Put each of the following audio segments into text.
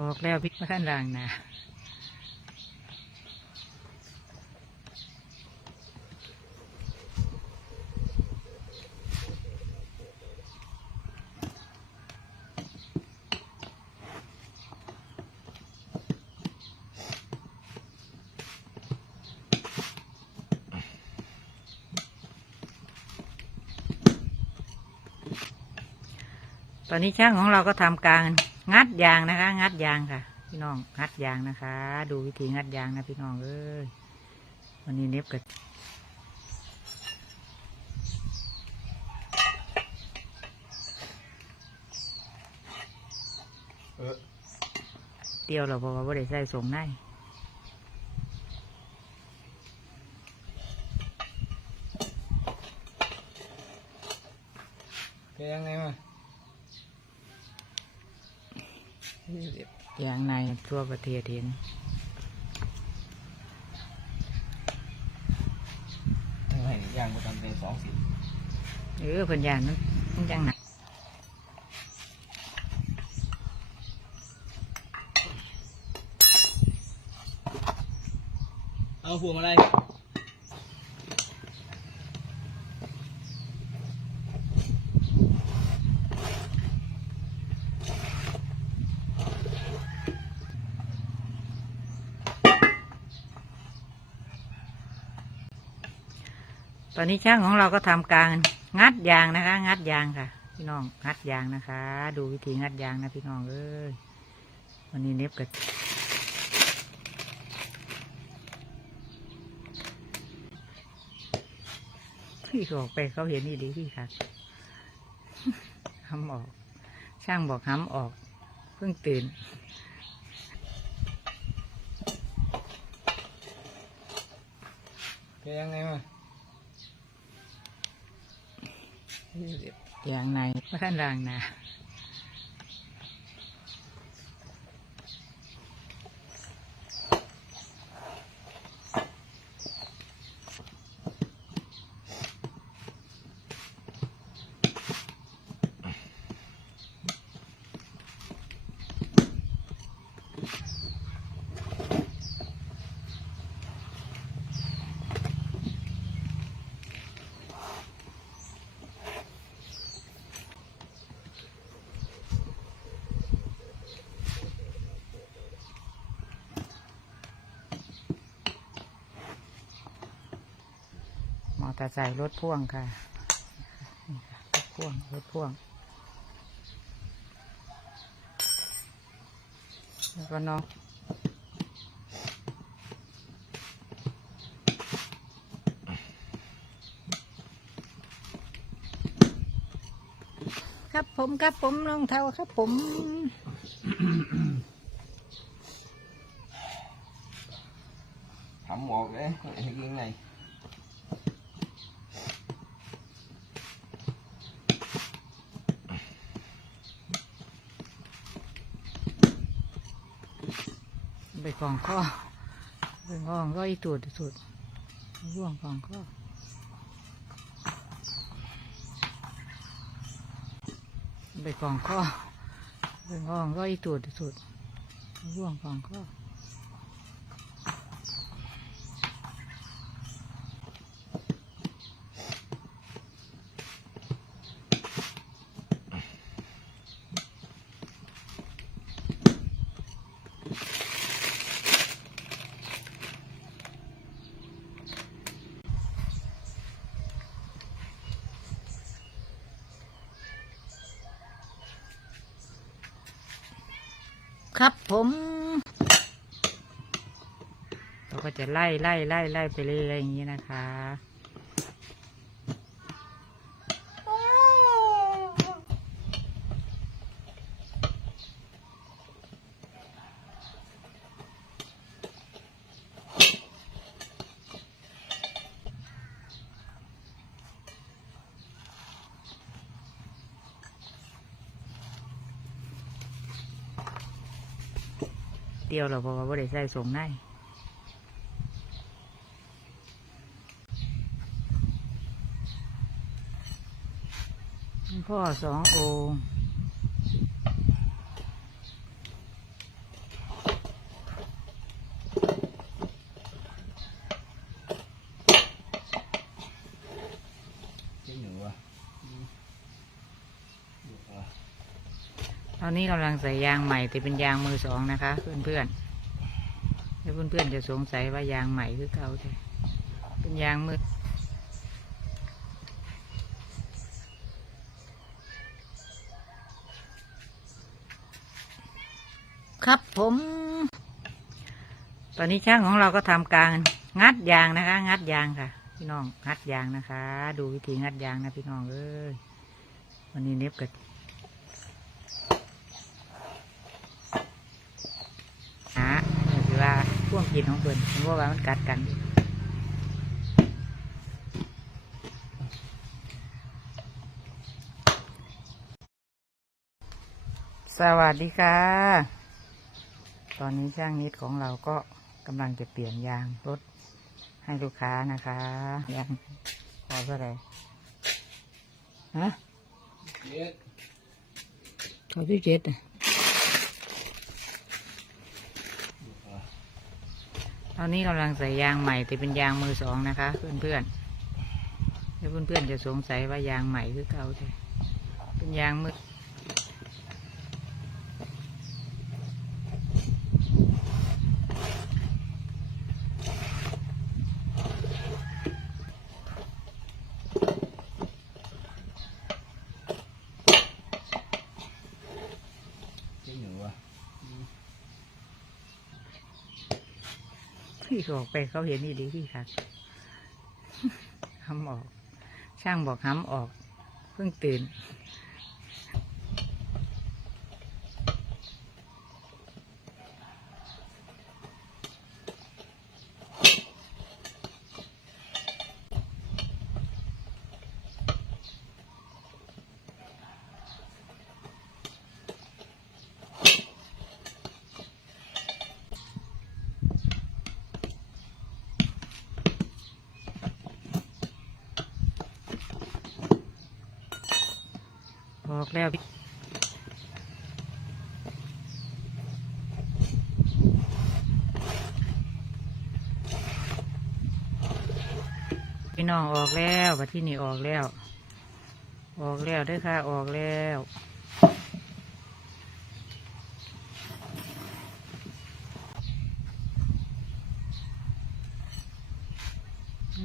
บอกแล้วพี่ท่านรางนะตอนนี้ช่างของเราก็ทำการ งัดยางนะคะ งัดยางค่ะ พี่น้องงัดยางนะคะ ดูวิธีงัดยางนะพี่น้องเอ้ยวันนี้เน็บกับเตียวเราบอกว่าบ่ได้ใส่ส่งในแกยังไงวะยางในทั่วประเทศเห็นทำไมย่างประจำเป็นสองสิบเออเพิ่นยานมันมันจังหนักเอาพวงมาลัย อนนี้ช่างของเราก็ทำการงัดยางนะคะ งัดยางค่ะ พี่น้องงัดยางนะคะ ดูวิธีงัดยางนะพี่น้องเอ้ยวันนี้เน็บกับพี่ออกไปเขาเห็นนี่ดีพี่ค่ะห้ำออก ช่างบอกห้ำออก เพิ่งตื่นแกยังไงว อย่างในพระท่านรางนา หมอตาใส่รถพ่วงค่ะรถพ่วงรถพ่วง แล้วก็น้องครับผมครับผมรองเท้าครับผมทำหมอกเลยให้ยังไง ไปกองข้อไปกองก็อีตูดสุดร่วงกองข้อไปกองข้อไปกองก็อีตูดสุดร่วงกองข้อ ครับผมเราก็จะไล่ไล่ไล่ไล่ไปเรื่อยๆอย่างนี้นะคะ เดียวเราเพราะว่าบ่ได้ใส่ส่งในพ่อสององค์ ตอนนี้กำลังใส่ยางใหม่แต่เป็นยางมือสองนะคะ เพื่อนเพื่อนแล้วเพื่อนเพื่อนจะสงสัยว่ายางใหม่คือเก่าแต่เป็นยางมือครับผม ตอนนี้ช่างของเราก็ทำการงัดยางนะคะ งัดยางค่ะ พี่น้องงัดยางนะคะ ดูวิธีงัดยางนะพี่น้องเอ้ยวันนี้เน็บกับหาเนี่ยคือ ว่าพ่วงกินของเพิ่นเพราะว่ามันกัดกันอยู่สวัสดีค่ะ ตอนนี้ช่างนิดของเราก็กำลังจะเปลี่ยนยางรถให้ลูกค้านะคะยางพอเท่าไหร่ฮะเย็ดเขาที่เจ็ดน่ะ อนนี้กำลังใส่ยางใหม่แต่เป็นยางมือสองนะคะ เพื่อนเพื่อนแล้วเพื่อนเพื่อนจะสงสัยว่ายางใหม่คือเก่าใช่เป็นยางมือ จริงเหรอวะ พี่ออกไปเขาเห็นนี่ดีพี่ค่ะห้ำออก ช่างบอกห้ำออก เพิ่งตื่น อกแล้วพี่น้องออกแล้วบัดที่นี่ออกแล้ว ออกแล้วด้วยค่ะออกแล้ว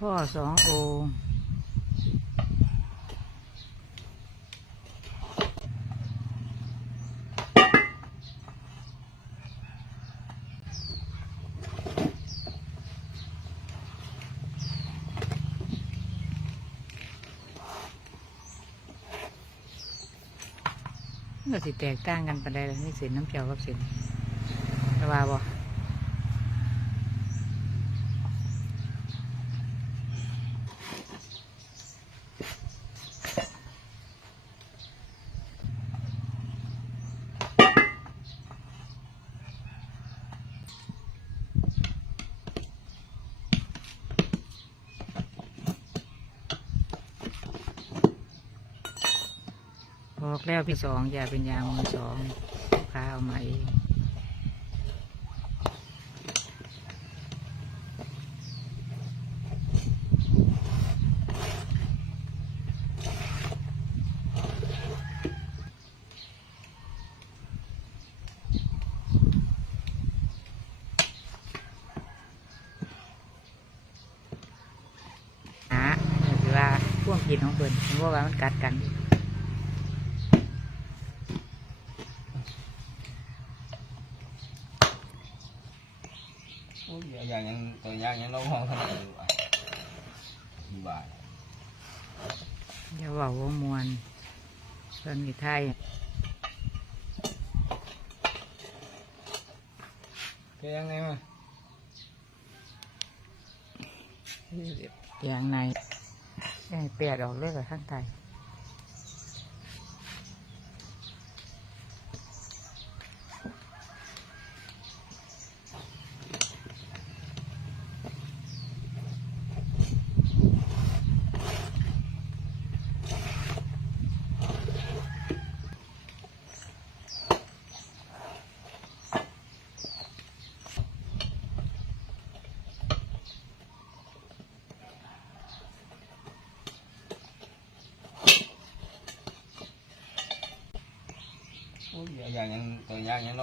พ่อสององค์ ก็สิแตกต่างกันไปได้เลยนี่เส้นน้ำเจียวกับเส้นระว่าบ่ บอกแล้วพี่สองอย่าเป็นยางมือสองลูกค้าเอามาเองหาเนี่ยคือว่าพ่วงกินของเพิ่นเพราะว่ามันกัดกันอยู่ โอ้ยอย่าง ยังตัวอย่างยังเราห้องขนาดนี้วะดูบ่ายอย่าเว่าว่ามวนเพิ่นมีไทยแกยังไงวะอย่างในให้เปียดออกเลยกับข้างใต้อ้ย อย่างยัง